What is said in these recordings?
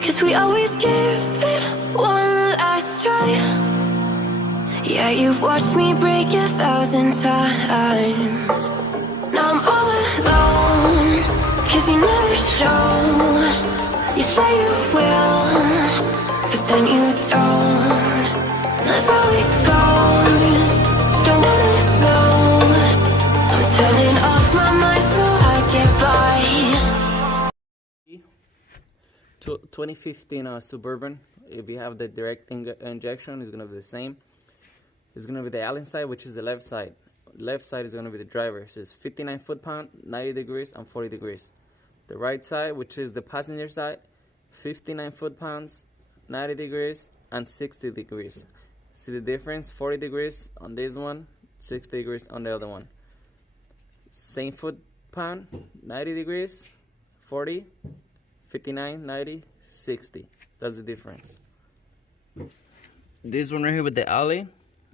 'cause we always give it one last try. Yeah, you've watched me break 1,000 times. Now I'm all alone, 'cause you never show. You say you will, but then you don't. That's how it goes. Don't wanna know. I'm turning off my mind so I get by. 2015 Suburban. If you have the direct injection, it's gonna be the same. It's gonna be the Allen side, which is the left side. Left side is gonna be the driver. So it's 59 foot-pound, 90 degrees, and 40 degrees. The right side, which is the passenger side, 59 foot-pounds, 90 degrees, and 60 degrees. See the difference? 40 degrees on this one, 60 degrees on the other one. Same foot-pound, 90 degrees, 40, 59, 90, 60. That's the difference. This one right here with the alley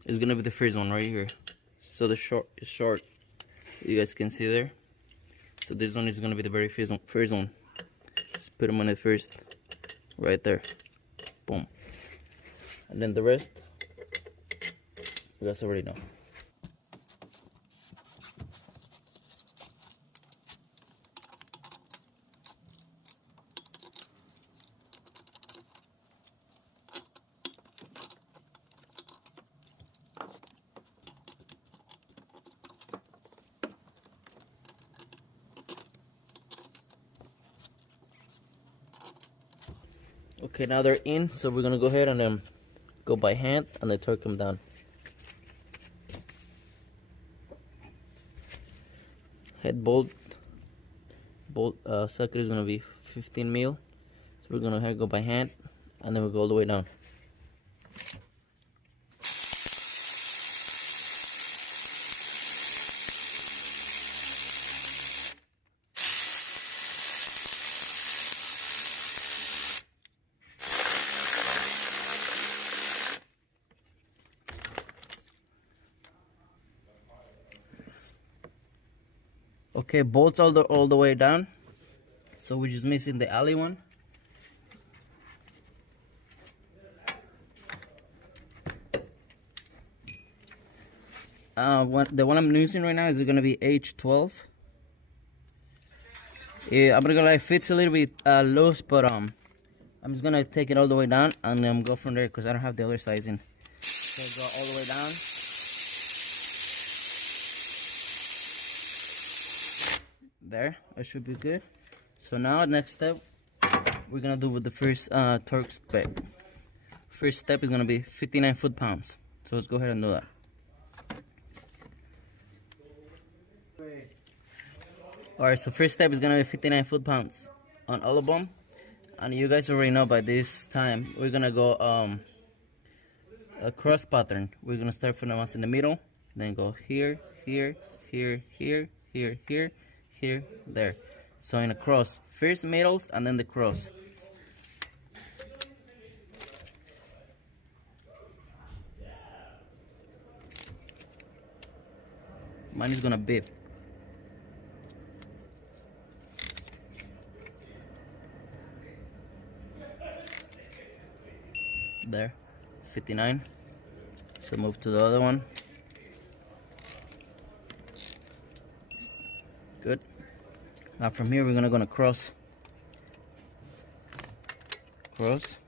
is gonna be the first one right here. So the short, you guys can see there. So this one is gonna be the very first one. Just put them on the first, right there. Boom. And then the rest, you guys already know. Okay, now they're in, so we're gonna go ahead and go by hand and then torque them down. Head bolt socket is gonna be 15 mil, so we're gonna go by hand and then we'll go all the way down. Okay, bolts all the way down. So we're just missing the alley one. The one I'm using right now is gonna be H12. Yeah, I'm gonna lie, it fits a little bit loose, but I'm just gonna take it all the way down and then go from there because I don't have the other sizing. So go all the way down. There, that should be good. So now next step we're gonna do with the first torque spec. First step is gonna be 59 foot-pounds. So let's go ahead and do that. Alright, so first step is gonna be 59 foot-pounds on all of them. And you guys already know by this time we're gonna go a cross pattern. We're gonna start from the ones in the middle, then go here, here, here, here, here, here, here, there. So in a cross, first middles and then the cross. Mine is gonna beep. There, 59. So move to the other one. Good. Now from here we're gonna cross. Cross.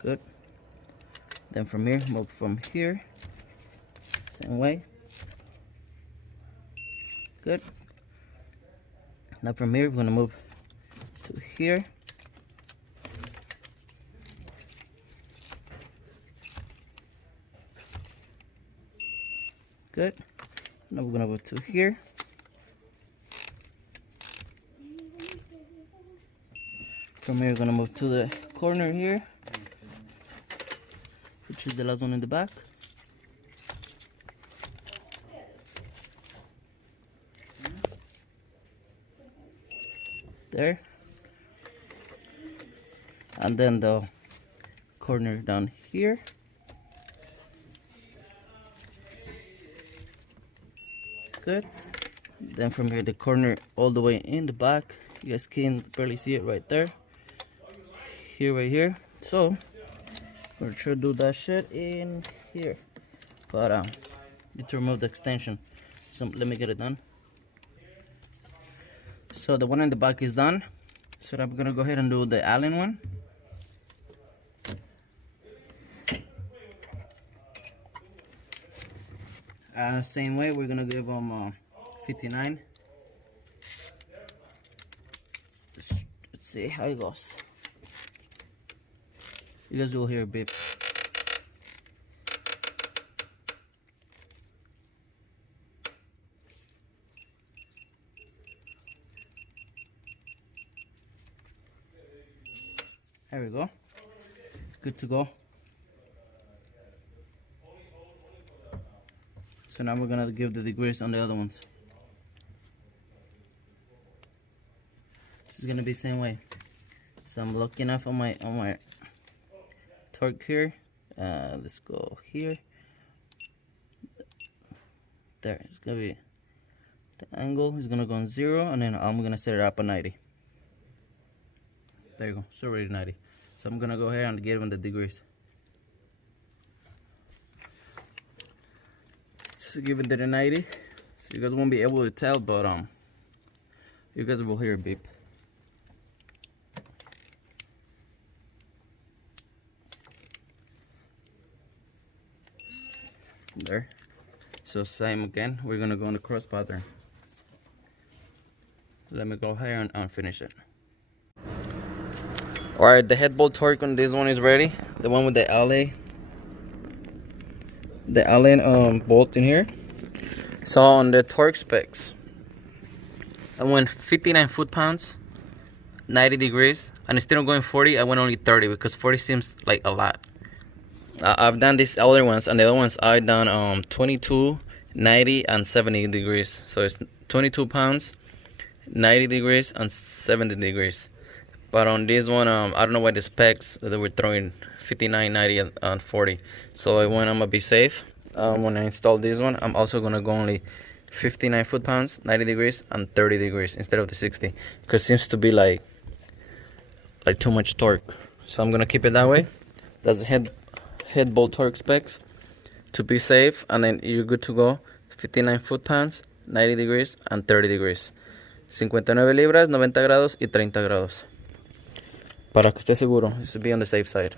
Good. Then from here, move from here. Same way. Good. Now from here we're gonna move to here. Good. Now we're gonna go to here. From here we're gonna move to the corner here, which is the last one in the back. There. And then the corner down here. Good. Then from here, the corner all the way in the back. You guys can barely see it right there. Here, right here. So we're trying to do that shit in here. But need to remove the extension. So let me get it done. So the one in the back is done. So I'm gonna go ahead and do the Allen one. Same way, we're gonna give them 59. Let's see how it goes. You guys will hear a beep. There we go. Good to go. So now we're gonna give the degrees on the other ones. This is gonna be the same way. So I'm looking off on my torque here. Let's go here. There. It's gonna be the angle is gonna go on 0, and then I'm gonna set it up at 90. There you go. It's already 90. So I'm gonna go ahead and give them the degrees. So give it the 90. So you guys won't be able to tell, but you guys will hear a beep. There. So same again. We're gonna go on the cross pattern. Let me go ahead and finish it. Alright, the head bolt torque on this one is ready. The one with the Allen bolt in here. So on the torque specs, I went 59 foot-pounds, 90 degrees, and instead of going 40, I went only 30 because 40 seems like a lot. I've done these other ones, and the other ones I've done 22, 90, and 70 degrees. So it's 22 pounds, 90 degrees, and 70 degrees. But on this one, I don't know why the specs that they were throwing 59, 90, and 40. So I'm gonna be safe. When I install this one, I'm also gonna go only 59 foot-pounds, 90 degrees, and 30 degrees instead of the 60, because it seems to be like too much torque. So I'm gonna keep it that way. That's the head bolt torque specs to be safe, and then you're good to go. 59 foot-pounds, 90 degrees, and 30 degrees. 59 libras, 90 grados, y 30 grados. Para que esté seguro, just to be on the safe side.